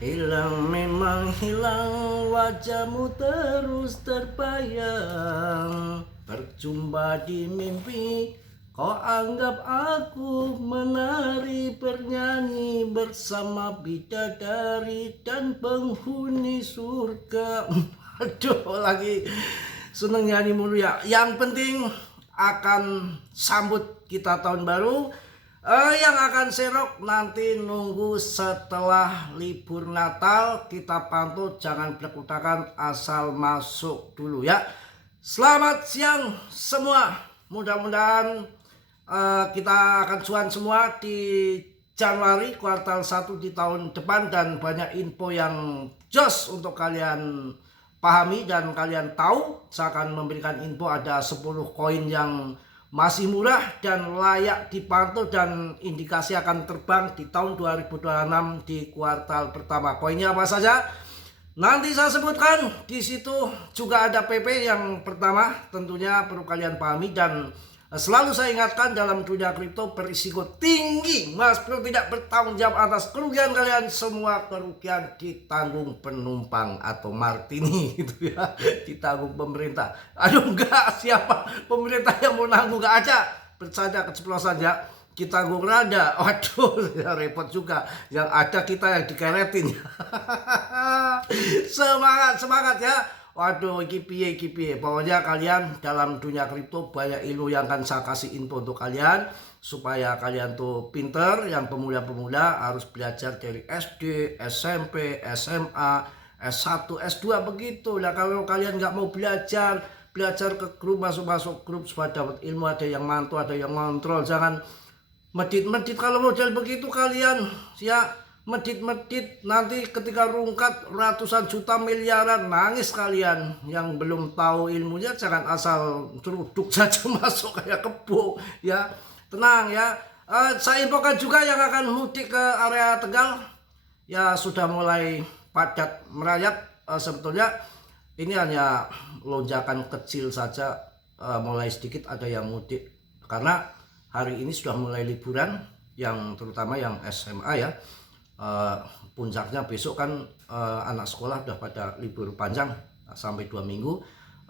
Hilang memang hilang, wajahmu terus terbayang. Berjumpa di mimpi, kau anggap aku menari bernyanyi bersama bidadari dan penghuni surga. Aduh, lagi seneng nyanyi mulu ya. Yang penting akan sambut kita tahun baru. Yang akan serok nanti nunggu setelah libur Natal. Kita pantau, jangan berkutakan, asal masuk dulu ya. Selamat siang semua. Mudah-mudahan kita akan cuan semua di Januari kuartal 1 di tahun depan. Dan banyak info yang jos untuk kalian pahami dan kalian tahu. Saya akan memberikan info, ada 10 koin yang masih murah dan layak dipantau dan indikasi akan terbang di tahun 2026 di kuartal pertama. Koinnya apa saja? Nanti saya sebutkan. Di situ juga ada PP yang pertama, tentunya perlu kalian pahami dan selalu saya ingatkan, dalam dunia kripto berisiko tinggi. Mas Bro tidak bertanggung jawab atas kerugian kalian. Semua kerugian ditanggung penumpang atau martini gitu ya. Ditanggung pemerintah. Aduh, enggak, siapa pemerintah yang mau nanggung? Enggak ada. Bercanda, keceplosan ya. Kita tanggung rada. Waduh, ya repot juga. Yang ada kita yang dikeretin. Semangat ya. Waduh, iki piye. Pokoknya kalian dalam dunia kripto banyak ilmu yang akan saya kasih info untuk kalian. Supaya kalian tuh pinter. Yang pemuda-pemuda harus belajar dari SD, SMP, SMA, S1, S2 begitu. Nah, kalau kalian nggak mau belajar ke grup, masuk grup supaya dapat ilmu. Ada yang mantu, ada yang ngontrol. Jangan medit kalau model begitu kalian ya. Medit nanti ketika rungkat ratusan juta miliaran, nangis kalian. Yang belum tahu ilmunya jangan asal ceruduk saja masuk kayak kebo ya. Tenang ya. Saya infokan juga yang akan mudik ke area Tegal ya, sudah mulai padat merayap. Sebetulnya ini hanya lonjakan kecil saja, mulai sedikit ada yang mudik karena hari ini sudah mulai liburan, yang terutama yang SMA ya. Puncaknya besok kan, anak sekolah udah pada libur panjang sampai 2 minggu.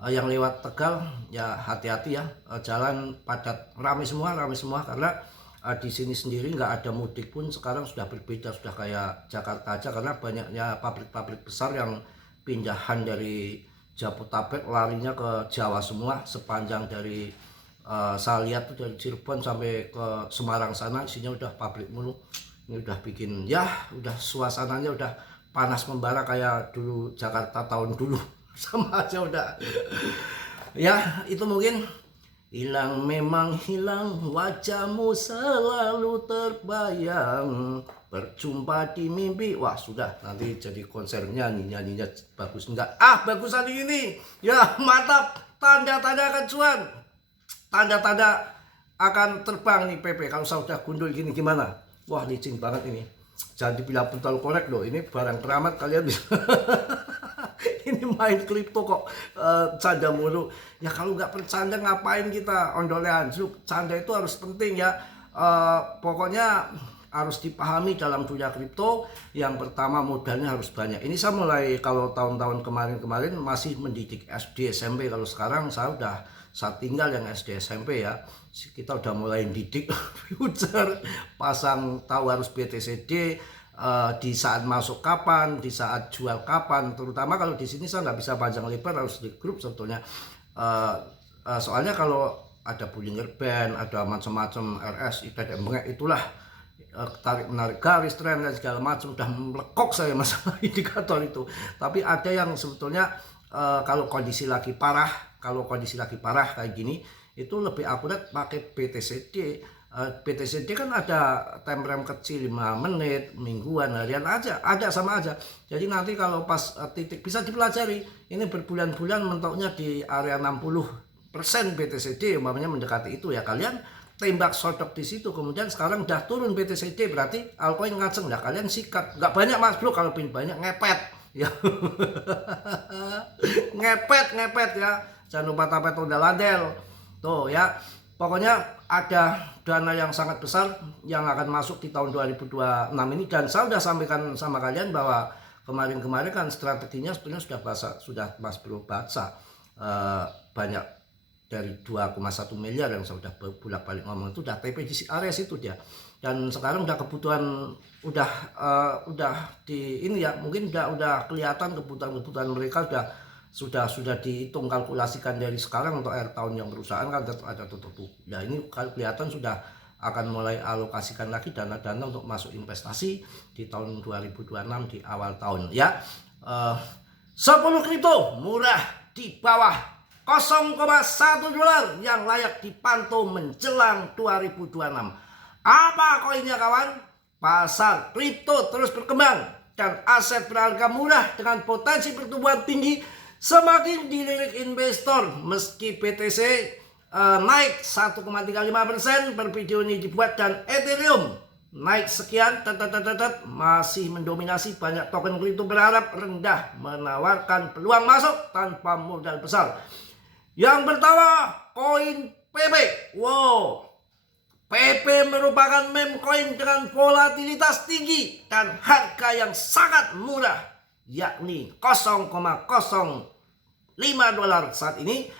Yang lewat Tegal ya hati-hati ya, jalan padat, ramai semua karena di sini sendiri nggak ada mudik pun sekarang sudah berbeda, sudah kayak Jakarta aja, karena banyaknya pabrik-pabrik besar yang pindahan dari Jabodetabek larinya ke Jawa semua. Sepanjang dari saya lihat tuh dari Cirebon sampai ke Semarang sana isinya udah pabrik mulu. Ini udah bikin ya, udah suasananya udah panas membara kayak dulu Jakarta tahun dulu. Sama aja udah. Ya, itu mungkin. Hilang memang hilang, wajahmu selalu terbayang. Berjumpa di mimpi. Wah, sudah, nanti jadi konser nyanyinya bagus enggak? Bagusan ini. Ya, mantap. Tanda-tanda akan cuan. Tanda-tanda akan terbang nih PP. Kalau saya udah gundul gini gimana? Wah, licin banget ini. Jangan dibilang pentol korek loh. Ini barang keramat, kalian bisa. Ini main kripto kok canda mulu. Ya kalau nggak bercanda ngapain kita ondolnya anjuk. Canda itu harus penting ya. Pokoknya harus dipahami dalam dunia kripto. Yang pertama, modalnya harus banyak. Ini saya mulai, kalau tahun-tahun kemarin masih mendidik SD SMP. Kalau sekarang saya tinggal yang SD SMP ya. Kita udah mulai didik future, pasang tahu harus BTCD, di saat masuk kapan, di saat jual kapan. Terutama kalau di sini saya nggak bisa panjang lebar, harus di grup sebetulnya. Soalnya kalau ada Bollinger Band, ada macam-macam RSI, bengek itulah, tarik menarik garis, tren dan segala macam, udah melekok saya masalah indikator itu. Tapi ada yang sebetulnya kalau kondisi lagi parah kayak gini, itu lebih akurat pakai BTCD. BTCD kan ada time frame kecil, 5 menit, mingguan, harian aja, ada sama aja. Jadi nanti kalau pas titik bisa dipelajari, ini berbulan-bulan mentoknya di area 60% BTCD, umpamanya mendekati itu ya, kalian tembak sodok di situ. Kemudian sekarang udah turun BTCD, berarti altcoin ngaceng, dah kalian sikat. Nggak banyak Mas Bro, kalau pin banyak ngepet ya. ngepet ya. Jangan lupa tapet ondel-ondel. Tuh ya. pokoknya ada dana yang sangat besar yang akan masuk di tahun 2026 ini, dan saya sudah sampaikan sama kalian bahwa kemarin-kemarin kan strateginya sebenarnya sudah Mas Bro baca banyak dari 2,1 miliar yang saya sudah bolak-balik ngomong itu udah TP di Ares itu dia, dan sekarang udah kebutuhan udah di ini ya, mungkin udah kelihatan kebutuhan mereka sudah dihitung kalkulasikan dari sekarang untuk akhir tahun, yang perusahaan kan tetap ada tutup buku. Ya ini kelihatan sudah akan mulai alokasikan lagi dana-dana untuk masuk investasi di tahun 2026 di awal tahun ya. 10 kripto murah di bawah 0,1 dolar yang layak dipantau menjelang 2026. Apa koinnya kawan? Pasar kripto terus berkembang dan aset berharga murah dengan potensi pertumbuhan tinggi semakin dilirik investor. Meski BTC naik 1,35% per video ini dibuat dan Ethereum naik sekian, masih mendominasi banyak token kripto berharap rendah menawarkan peluang masuk tanpa modal besar. Yang pertama, koin PP. Wow, PP merupakan meme koin dengan volatilitas tinggi dan harga yang sangat murah, yakni 0,05 dolar saat ini.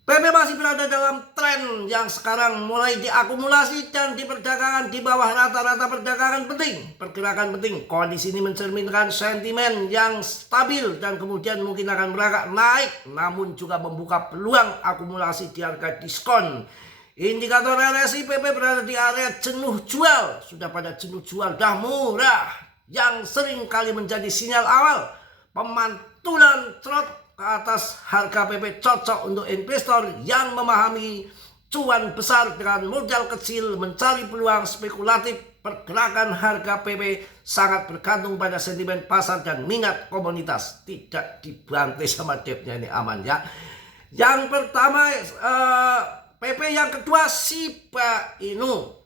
PP masih berada dalam tren yang sekarang mulai diakumulasi dan diperdagangkan di bawah rata-rata perdagangan penting. Pergerakan penting. Kondisi ini mencerminkan sentimen yang stabil dan kemudian mungkin akan merangkak naik, namun juga membuka peluang akumulasi di harga diskon. Indikator RSI PP berada di area jenuh jual. Sudah pada jenuh jual, dah murah, yang sering kali menjadi sinyal awal pemantulan trot ke atas. Harga PP cocok untuk investor yang memahami cuan besar dengan modal kecil mencari peluang spekulatif. Pergerakan harga PP sangat bergantung pada sentimen pasar dan minat komunitas. Tidak dibantai sama depnya, ini aman ya. Yang pertama PP, yang kedua Shiba Inu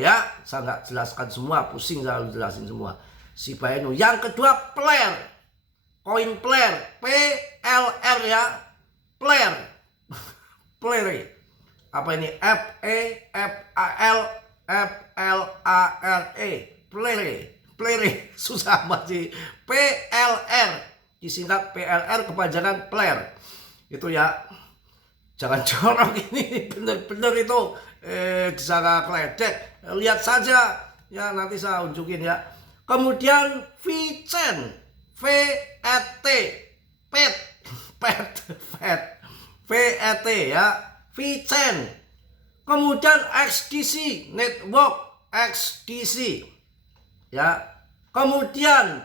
ya. Saya nggak jelaskan semua, pusing saya jelasin semua. Shiba Inu. Yang kedua Flare, koin Flare, PLR ya, Flare. Flare. Apa ini? FLARE. Flare. Susah masih. PLR. Disingkat PLR, kepanjangan Flare. Itu ya. Jangan jorok ini, bener-bener itu disangka kledek. Lihat saja ya, nanti saya unjukin ya. Kemudian VChain, VET ya, VChain. Kemudian XDC Network, XDC ya. Kemudian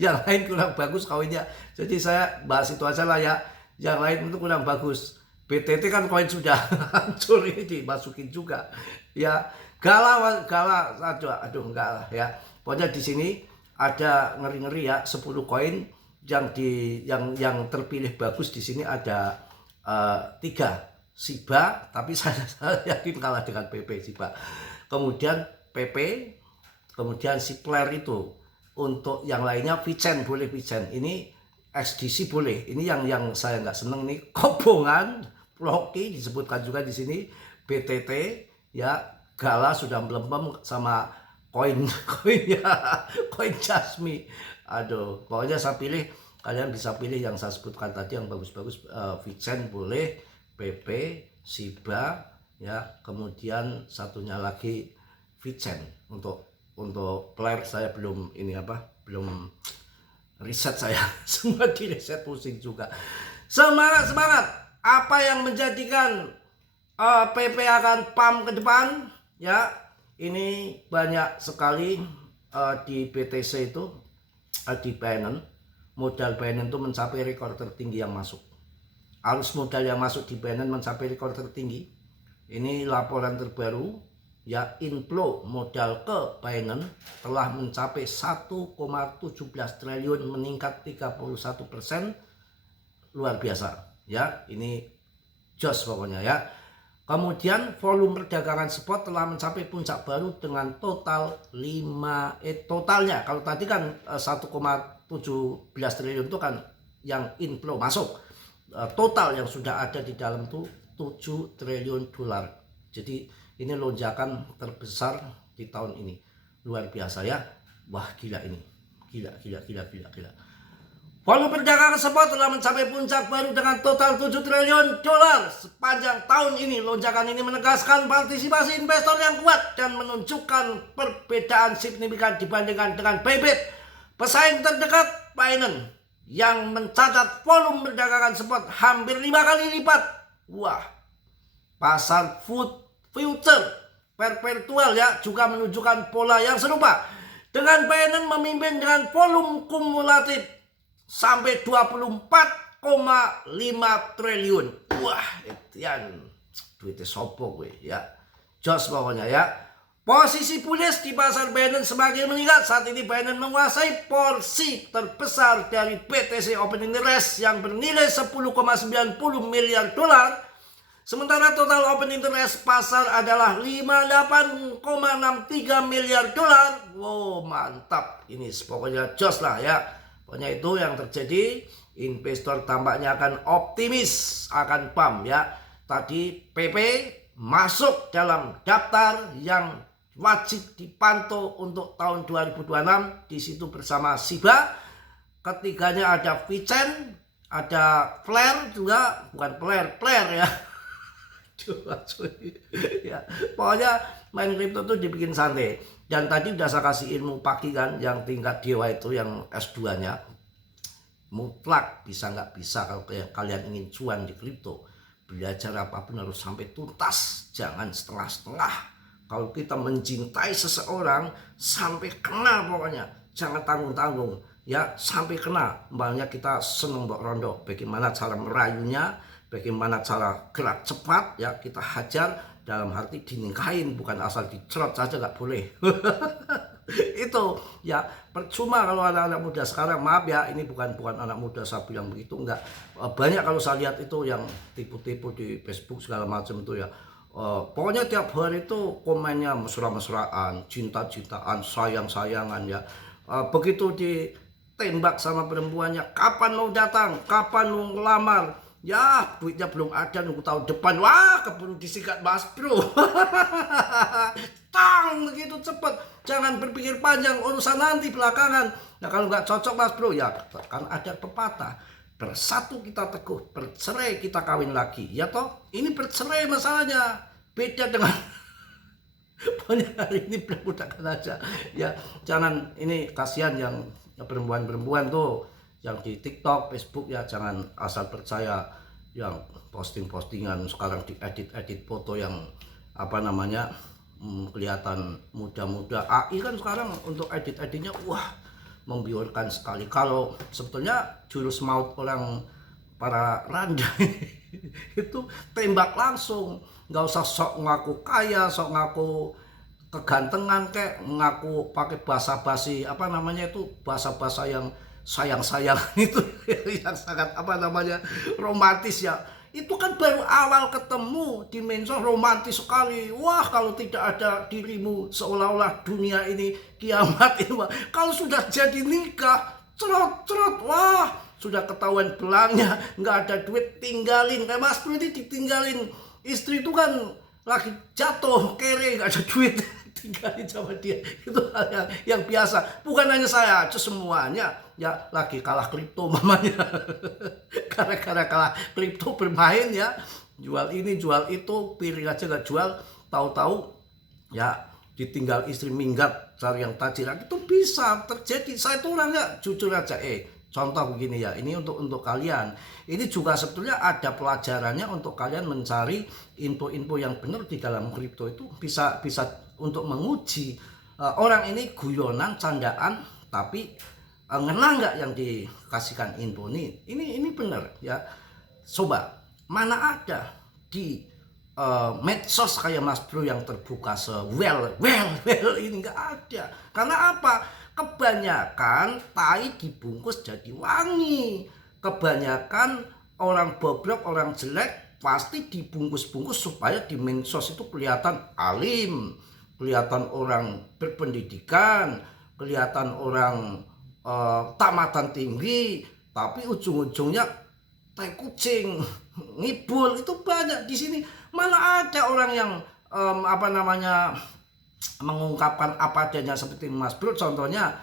yang lain kurang bagus koinnya, jadi saya bahas itu aja lah ya. Yang lain itu kurang bagus. BTT kan koin sudah hancur, ini dimasukin juga ya. Gala aduh enggak lah ya. Pokoknya di sini ada ngeri-ngeri ya, 10 koin yang terpilih bagus. Di sini ada 3 Shiba, tapi saya yakin kalah dengan PP Shiba. Kemudian PP, kemudian si Flare itu. Untuk yang lainnya VChain boleh, VChain ini, XDC boleh. Ini yang saya nggak seneng nih, kobongan, Floki disebutkan juga di sini, BTT ya, Gala sudah melempem sama koinnya, koin Jasmine. Aduh, pokoknya saya pilih, kalian bisa pilih yang saya sebutkan tadi yang bagus-bagus. VChain boleh, PP, Shiba ya, kemudian satunya lagi VChain. Untuk Flare saya belum belum riset saya. Semua di riset, pusing juga. Semangat. Apa yang menjadikan PP akan pump ke depan ya? Ini banyak sekali di BTC itu, di Binance, modal Binance itu mencapai rekor tertinggi yang masuk. Arus modal yang masuk di Binance mencapai rekor tertinggi. Ini laporan terbaru ya, inflow modal ke Binance telah mencapai 1,17 triliun, meningkat 31%, luar biasa ya. Ini jos pokoknya ya. Kemudian volume perdagangan spot telah mencapai puncak baru dengan totalnya. Kalau tadi kan 1,17 triliun itu kan yang inflow masuk. Total yang sudah ada di dalam itu 7 triliun dolar. Jadi ini lonjakan terbesar di tahun ini. Luar biasa ya. Wah, gila ini. Gila. Volume perdagangan tersebut telah mencapai puncak baru dengan total 7 triliun dolar sepanjang tahun ini. Lonjakan ini menegaskan partisipasi investor yang kuat dan menunjukkan perbedaan signifikan dibandingkan dengan Bybit, pesaing terdekat Binance, yang mencatat volume perdagangan tersebut hampir 5 kali lipat. Wah, pasar food future perpetual ya juga menunjukkan pola yang serupa, dengan Binance memimpin dengan volume kumulatif sampai 24,5 triliun. Wah, itian duitnya sopo gue ya. Jos pokoknya ya. Posisi bullish di pasar Binance semakin meningkat. Saat ini Binance menguasai porsi terbesar dari BTC Open Interest yang bernilai 10,90 miliar dolar. Sementara total open interest pasar adalah 58,63 miliar dolar. Wow, mantap. Ini pokoknya jos lah ya. Pokoknya itu yang terjadi. Investor tampaknya akan optimis akan PAM ya. Tadi PP masuk dalam daftar yang wajib dipantau untuk tahun 2026. Di situ bersama SIBA. Ketiganya ada Vicen, ada Flare juga, bukan Flare ya. Ya, pokoknya main kripto tuh dibikin santai. Dan tadi udah saya kasih ilmu pagi kan, yang tingkat dewa itu yang S2 nya mutlak bisa nggak bisa. Kalau kalian ingin cuan di kripto, belajar apapun harus sampai tuntas, jangan setengah-setengah. Kalau kita mencintai seseorang sampai kena, pokoknya jangan tanggung-tanggung ya, sampai kena. Umpamanya kita seneng Mbok Rondo, bagaimana cara merayunya, bagaimana cara gerak cepat ya, kita hajar, dalam arti dinikahin, bukan asal dicerot saja, nggak boleh. Itu ya, percuma kalau anak-anak muda sekarang, maaf ya, ini bukan anak muda saya bilang begitu, enggak. Banyak kalau saya lihat itu yang tipu-tipu di Facebook segala macam itu ya. Pokoknya tiap hari itu komennya mesra-mesraan, cinta-cintaan, sayang-sayangan ya. Begitu ditembak sama perempuannya, kapan mau datang, kapan mau ngelamar, ya duitnya belum ada, nunggu tahun depan. Wah, keburu disikat Mas Bro. Tang, begitu cepet. Jangan berpikir panjang, urusan nanti belakangan. Nah kalau nggak cocok Mas Bro, ya kan ada pepatah, bersatu kita teguh, bercerai kita kawin lagi. Ya toh, ini bercerai masalahnya. Beda dengan pokoknya hari ini mudah-mudahan aja. Ya, jangan, ini kasihan yang perempuan-perempuan tuh yang di TikTok, Facebook ya, jangan asal percaya yang posting-postingan sekarang, diedit-edit foto yang apa namanya kelihatan muda-muda. AI kan sekarang untuk edit-editnya wah membiurkan sekali. Kalau sebetulnya jurus maut orang para randa itu tembak langsung, nggak usah sok ngaku kaya, sok ngaku kegantengan, kayak ngaku pakai basa-basi apa namanya itu, bahasa-bahasa yang sayang-sayang itu yang sangat apa namanya romantis ya. Itu kan baru awal ketemu di medsos, romantis sekali. Wah, kalau tidak ada dirimu seolah-olah dunia ini kiamat ini. Kalau sudah jadi nikah, cerot-cerot, wah sudah ketahuan belangnya, nggak ada duit, tinggalin. Kayak Mas Bro ini ditinggalin istri itu kan lagi jatuh kere, nggak ada duit, tinggalin sama dia. Itu hal yang biasa. Bukan hanya saya, itu semuanya ya lagi kalah kripto mamanya. Gara-gara kalah kripto bermain ya, jual ini jual itu, piring aja nggak jual, tahu-tahu ya ditinggal istri, minggat cari yang tajir. Itu bisa terjadi. Saya itu orangnya jujur aja. Contoh begini ya, ini untuk kalian. Ini juga sebetulnya ada pelajarannya untuk kalian mencari info-info yang benar di dalam kripto. Itu bisa untuk menguji orang ini guyonan, candaan, tapi ngena nggak yang dikasihkan info ini benar ya. Coba, mana ada di medsos kayak Mas Bro yang terbuka well ini, nggak ada. Karena apa? Kebanyakan tai dibungkus jadi wangi. Kebanyakan orang bobrok, orang jelek pasti dibungkus-bungkus supaya di medsos itu kelihatan alim, kelihatan orang berpendidikan, kelihatan orang tamatan tinggi, tapi ujung-ujungnya tai kucing, ngibul itu banyak di sini. Mana ada orang yang mengungkapkan apa adanya seperti Mas Bro. Contohnya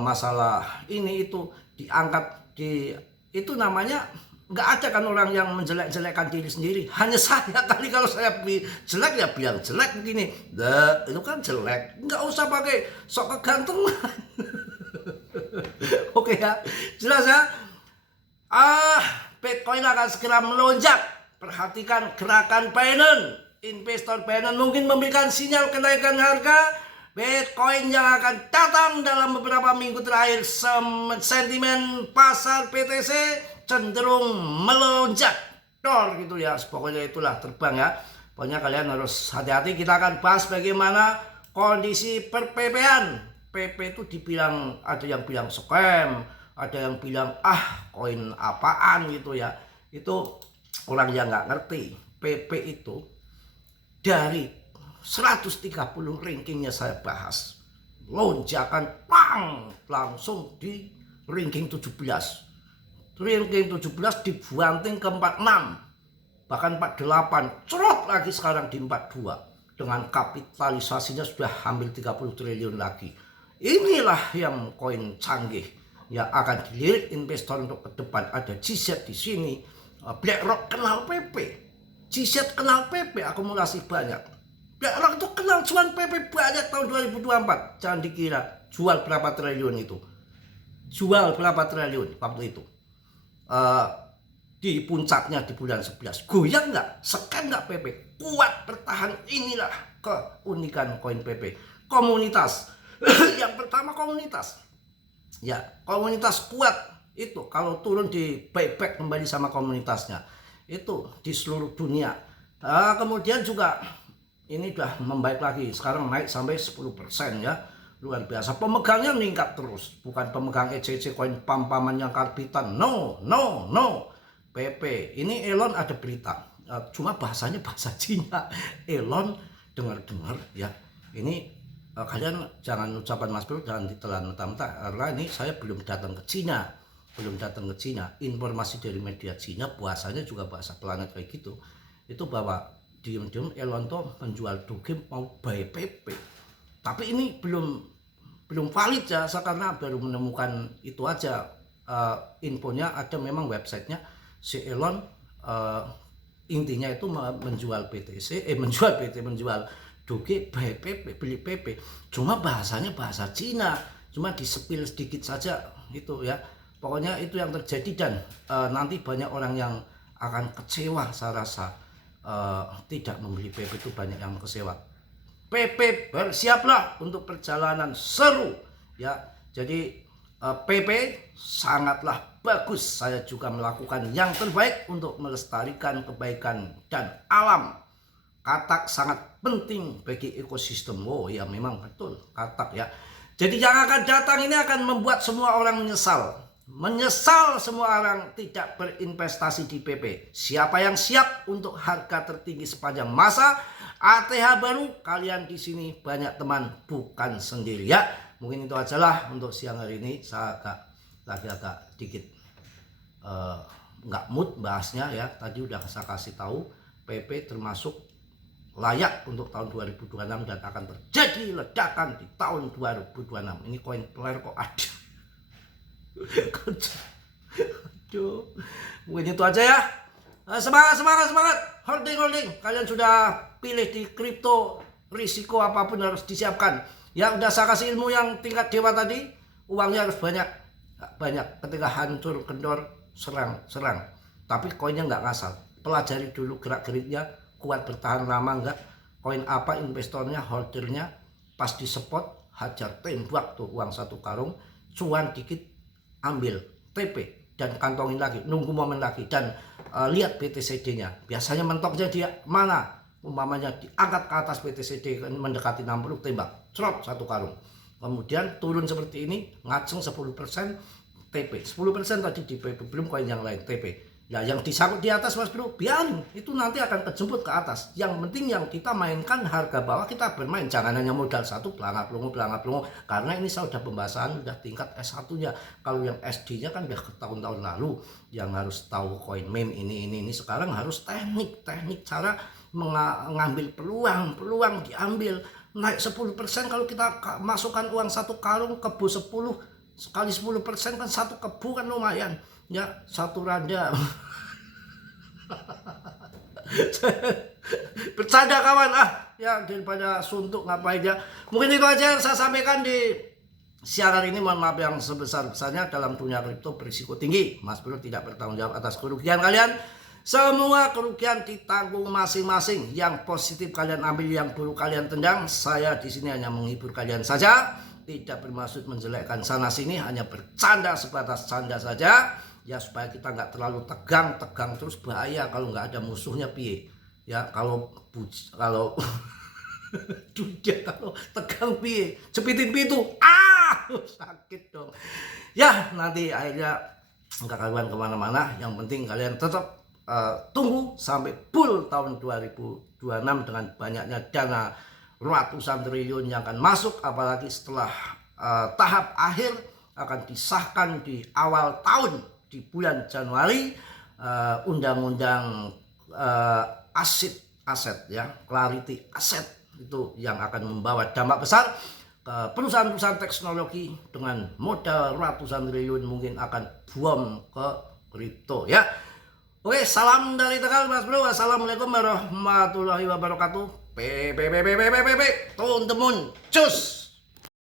masalah ini itu diangkat itu namanya nggak ada kan orang yang menjelek-jelekkan diri sendiri. Hanya saya kali kalau saya jelek ya bilang jelek begini. Itu kan jelek. Nggak usah pakai sok kegantengan. Oke ya, jelas ya. Bitcoin akan segera melonjak. Perhatikan gerakan Binance. Investor Binance mungkin memberikan sinyal kenaikan harga Bitcoin yang akan datang dalam beberapa minggu terakhir. Sentimen pasar BTC cenderung melonjak gitu ya. Pokoknya itulah terbang ya. Pokoknya kalian harus hati-hati. Kita akan bahas bagaimana kondisi per-PP-an. PP itu dibilang, ada yang bilang scam, ada yang bilang koin apaan gitu ya. Itu orang yang nggak ngerti. PP itu dari 130 rankingnya saya bahas, lonjakan langsung di ranking 17. Ranking 17 dibanting ke 46, bahkan 48, cerot lagi sekarang di 42 dengan kapitalisasinya sudah hampir 30 triliun lagi. Inilah yang koin canggih yang akan dilirik investor untuk ke depan. Ada GZ di sini, BlackRock kenal PP, GZ kenal PP, akumulasi banyak. BlackRock itu kenal cuan PP banyak tahun 2024. Jangan dikira jual berapa triliun itu, jual berapa triliun waktu itu. Di puncaknya di bulan 11 goyang nggak, sekan nggak PP, kuat bertahan. Inilah keunikan koin PP. Komunitas yang pertama, komunitas ya, komunitas kuat itu kalau turun di buyback kembali sama komunitasnya itu di seluruh dunia. Kemudian juga ini udah membaik lagi, sekarang naik sampai 10% ya, luar biasa. Pemegangnya meningkat terus, bukan pemegang ECC koin pam-paman yang karbitan. No. PP ini Elon ada berita, cuma bahasanya bahasa Cina. Elon dengar ya, ini kalian jangan ucapan Mas Bro jangan ditelan mentah-mentah, karena ini saya belum datang ke Cina. Informasi dari media Cina, bahasanya juga bahasa planet kayak gitu, itu bahwa diem-diem Elon tuh menjual Doge mau buy PP. Tapi ini belum valid ya, karena baru menemukan itu aja. Infonya ada memang websitenya si Elon, intinya itu menjual menjual Doge buy PP, beli PP. Cuma bahasanya bahasa Cina, cuma disepil sedikit saja gitu ya. Pokoknya itu yang terjadi, dan nanti banyak orang yang akan kecewa. Saya rasa tidak membeli PP itu banyak yang kecewa. PP bersiaplah untuk perjalanan seru ya. Jadi PP sangatlah bagus. Saya juga melakukan yang terbaik untuk melestarikan kebaikan dan alam. Katak sangat penting bagi ekosistem. Oh ya, memang betul katak ya. Jadi yang akan datang ini akan membuat semua orang menyesal. Semua orang tidak berinvestasi di PP. Siapa yang siap untuk harga tertinggi sepanjang masa ATH baru, kalian di sini banyak teman, bukan sendiri ya. Mungkin itu aja lah untuk siang hari ini. Saya agak dikit nggak mood bahasnya ya. Tadi udah saya kasih tahu PP termasuk layak untuk tahun 2026 dan akan terjadi ledakan di tahun 2026. Ini koin player kok ada. Aduh, mungkin itu aja ya. Semangat. Holding. Kalian sudah pilih di kripto, risiko apapun harus disiapkan. Ya udah saya kasih ilmu yang tingkat dewa tadi. Uangnya harus banyak. Ketika hancur kendor, serang. Tapi koinnya nggak ngasal. Pelajari dulu gerak-geriknya, kuat bertahan lama nggak. Koin apa investornya, holdernya, pas di spot, hajar tembak tuh uang satu karung, cuan dikit ambil TP dan kantongin lagi, nunggu momen lagi, dan lihat BTCD-nya. Biasanya mentoknya dia mana? Umpamanya diangkat ke atas BTCD mendekati 60, tembak, cerot satu karung. Kemudian turun seperti ini, ngaceng 10% TP. 10% tadi di PP, belum koin yang lain TP. Ya yang disangkut di atas Mas Bro, biarin, itu nanti akan kejemput ke atas. Yang penting yang kita mainkan harga bawah, kita bermain, jangan hanya modal satu pelangap pelongo, karena ini saya udah pembahasan udah tingkat S1 nya. Kalau yang SD nya kan udah tahun-tahun lalu, yang harus tahu koin meme ini. Sekarang harus teknik cara mengambil peluang diambil. Naik 10% kalau kita masukkan uang satu karung, kebo 10 sekali 10% kan satu kebo kan lumayan ya, satu randa. Bercanda kawan, ya daripada suntuk ngapain ya. Mungkin itu aja yang saya sampaikan di siaran ini. Mohon maaf yang sebesar-besarnya. Dalam dunia kripto berisiko tinggi, Mas Bro tidak bertanggung jawab atas kerugian kalian. Semua kerugian ditanggung masing-masing. Yang positif kalian ambil, yang buruk kalian tendang. Saya di sini hanya menghibur kalian saja, tidak bermaksud menjelekkan sana sini, hanya bercanda sebatas canda saja. Ya supaya kita nggak terlalu tegang terus, bahaya kalau nggak ada musuhnya piye. Ya kalau dunia kalau tegang piye, cepitin pintu, sakit dong. Ya nanti akhirnya nggak karuan kemana-mana. Yang penting kalian tetap tunggu sampai full tahun 2026 dengan banyaknya dana ratusan triliun yang akan masuk, apalagi setelah tahap akhir akan disahkan di awal tahun di bulan Januari undang-undang aset ya, clarity aset, itu yang akan membawa dampak besar ke perusahaan-perusahaan teknologi dengan modal ratusan triliun, mungkin akan buang ke kripto ya. Oke, salam dari Tegal Mas Bro. Assalamualaikum warahmatullahi wabarakatuh. Teman-teman, cus.